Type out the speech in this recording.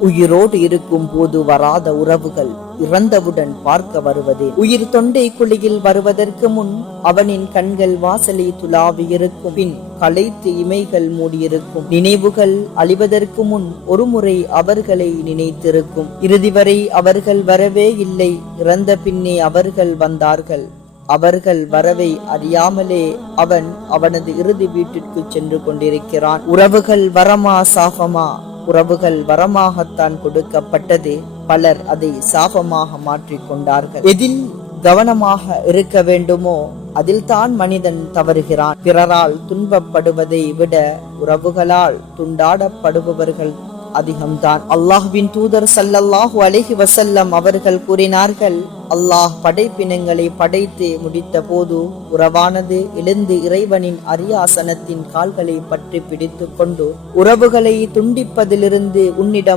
உயிரோடு இருக்கும் போது வராத உறவுகள் இறந்தவுடன் பார்க்க வருவதே. உயிர் தொண்டை குழியில் வருவதற்கு முன் அவனின் கண்கள் வாசலை துலாவி இருக்கும். பின் களைத்து இமைகள் மூடியிருக்கும். நினைவுகள் அழிவதற்கு முன் ஒருமுறை அவர்களை நினைத்திருக்கும். இறுதி வரை அவர்கள் வரவே இல்லை. இறந்த பின்னே அவர்கள் வந்தார்கள். அவர்கள் வரவை அறியாமலே அவன் அவனது இறுதி வீட்டிற்கு சென்று கொண்டிருக்கிறான். உறவுகள் வரமா சாகமா? உறவுகள் வரமாகத்தான் கொடுக்கப்பட்டது. பலர் அதை சாபமாக மாற்றிக்கொண்டார்கள் எதில் கவனமாக இருக்க வேண்டுமோ அதில் தான் மனிதன் தவறுகிறான். பிறரால் துன்பப்படுவதை விட உறவுகளால் துண்டாடப்படுபவர்கள் அதிகம்தான். அல்லாஹ்வின் தூதர் சல்லல்லாஹு அலஹி வசல்லம் அவர்கள் கூறினார்கள் அல்லாஹ் படைப்பினங்களை படைத்து முடித்த போது உறவானது எழுந்து இறைவனின் அரியாசனத்தின் கால்களை பற்றி பிடித்து கொண்டு உறவுகளை துண்டிப்பதிலிருந்து உன்னிடம்